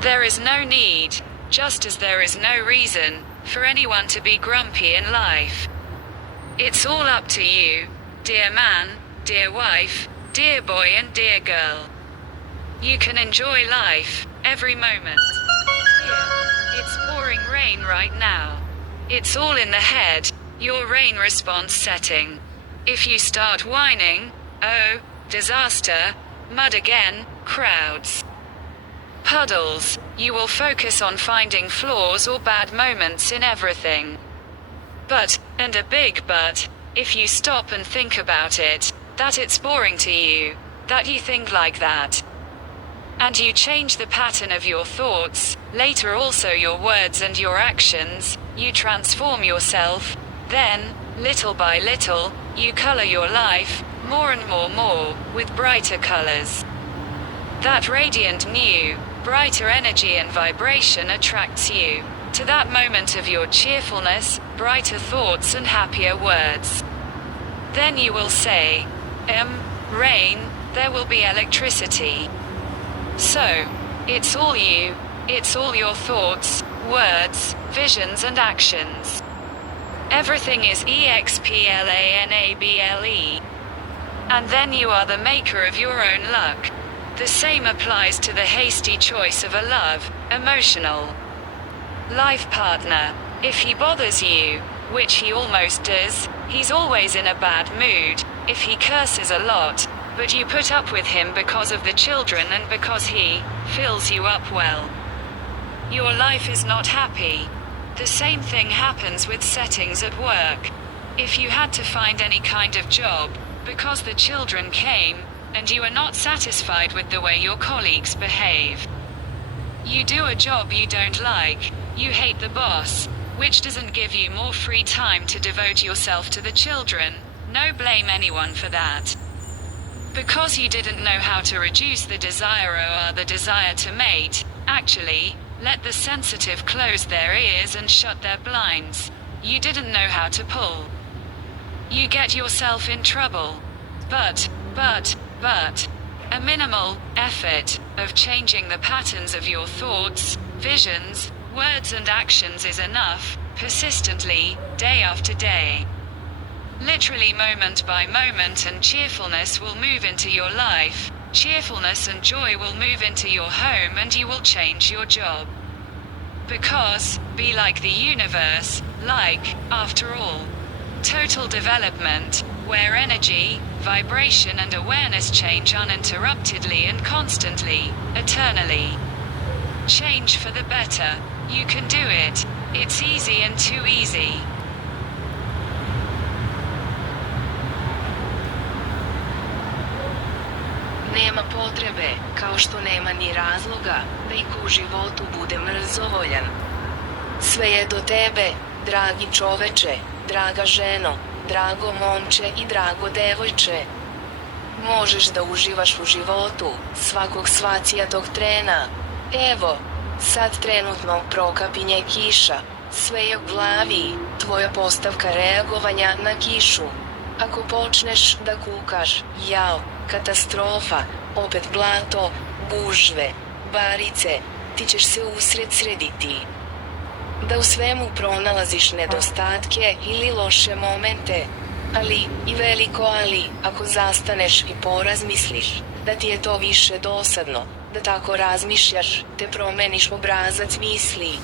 There is no need, just as there is no reason, for anyone to be grumpy in life. It's all up to you, dear man, dear wife, dear boy and dear girl. You can enjoy life, every moment. Here, it's pouring rain right now. It's all in the head, your rain response setting. If you start whining, oh, disaster, mud again, crowds. Puddles, you will focus on finding flaws or bad moments in everything. But, and a big but, if you stop and think about it, that it's boring to you, that you think like that. And you change the pattern of your thoughts, later also your words and your actions, you transform yourself, then, little by little, you color your life, more and more, with brighter colors. That radiant new, brighter energy and vibration attracts you to that moment of your cheerfulness, brighter thoughts and happier words. Then you will say, rain, there will be electricity. So, it's all you, it's all your thoughts, words, visions and actions. Everything is EXPLANABLE. And then you are the maker of your own luck. The same applies to the hasty choice of a love, emotional life partner. If he bothers you, which he almost does, he's always in a bad mood. If he curses a lot, but you put up with him because of the children and because he fills you up well, your life is not happy. The same thing happens with settings at work. If you had to find any kind of job, because the children came, and you are not satisfied with the way your colleagues behave. You do a job you don't like, you hate the boss, which doesn't give you more free time to devote yourself to the children, no blame anyone for that. Because you didn't know how to reduce the desire or the desire to mate, actually, let the sensitive close their ears and shut their blinds. You didn't know how to pull. You get yourself in trouble. But, a minimal effort of changing the patterns of your thoughts, visions, words and actions is enough, persistently, day after day. Literally moment by moment, and cheerfulness will move into your life, cheerfulness and joy will move into your home, and you will change your job. Because, be like the universe, like, after all, total development, where energy, vibration and awareness change uninterruptedly and constantly, eternally. Change for the better. You can do it. It's easy and too easy. Nema potrebe, kao što nema ni razloga, da iko u životu bude mrzovoljan. Sve je do tebe, dragi čoveče, draga ženo, drago momče i drago devojče. Možeš da uživaš u životu, svakog svacijatog trena. Evo, sad trenutno prokapinje kiša, sve je u glavi, tvoja postavka reagovanja na kišu. Ako počneš da kukaš, jao, katastrofa, opet blato, gužve, barice, ti ćeš se usred srediti. Da u svemu pronalaziš nedostatke ili loše momente, ali i veliko ali, ako zastaneš i porazmisliš, da ti je to više dosadno, da tako razmišljaš, te promeniš obrazac misli.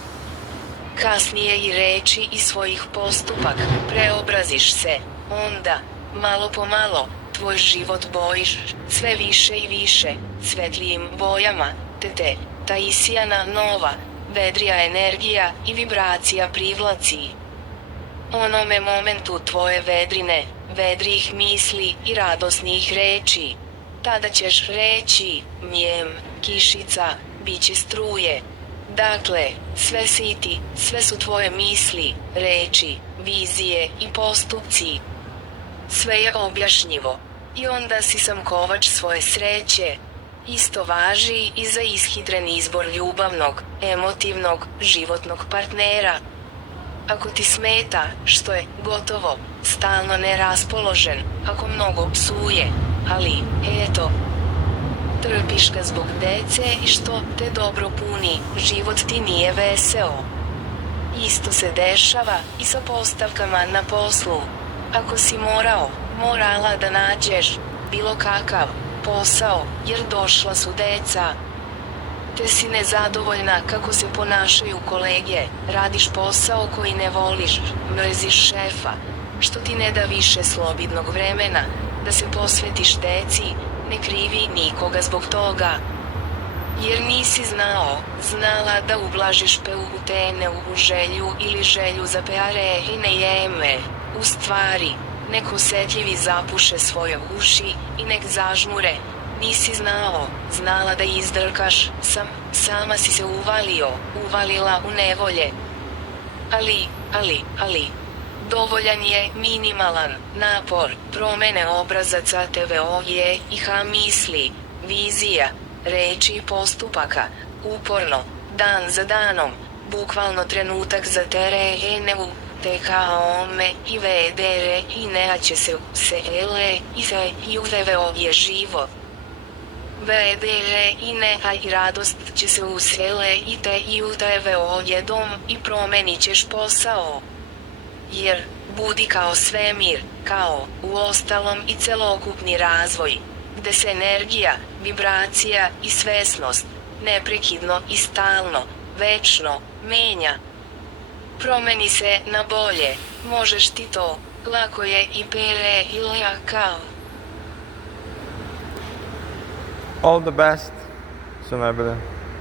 Kasnije i reči i svojih postupaka preobraziš se, onda, malo po malo, tvoj život bojiš sve više i više, svetlijim bojama, te ta isijana nova, vedrija energija i vibracija privlaci. Onome momentu tvoje vedrine, vedrijih misli i radosnih reči, tada ćeš reći, mjem, kišica, bit će struje. Dakle, sve si ti, sve su tvoje misli, reči, vizije i postupci. Sve je objašnjivo. I onda si sam kovač svoje sreće. Isto važi i za ishitren izbor ljubavnog, emotivnog, životnog partnera. Ako ti smeta što je gotovo, stalno neraspoložen, ako mnogo psuje, ali, eto, trpiš ga zbog dece i što te dobro puni, život ti nije veseo. Isto se dešava i sa postavkama na poslu. Ako si morala da nađeš bilo kakav posao, jer došla su deca, te si nezadovoljna kako se ponašaju kolege, radiš posao koji ne voliš, mrziš šefa, što ti ne da više slobodnog vremena, da se posvetiš deci, ne krivi nikoga zbog toga. Jer nisi znala da ublažiš PUTNU želju ili želju za peare i ne jeme. U stvari, nek osetljivi zapuše svoje uši i nek zažmure. Nisi znala da izdrkaš, sama si se uvalila u nevolje. Ali, dovoljan je minimalan napor, promene obrazaca THVOJ i misli, vizija, reči i postupaka, uporno, dan za danom, bukvalno trenutak za terenu, TKOME i VDR i neće se usele i se UTVOJ živo. VDR i neha i radost će se usele i te UTVOJ dom i promenit ćeš posao. Jer, budi kao svemir, kao, uostalom i celokupni razvoj, gde se energija, vibracija i svesnost, neprekidno i stalno, večno, menja. Promeni se na bolje, možeš ti to, lako je i pere i ljakao. All the best, sve najbolje.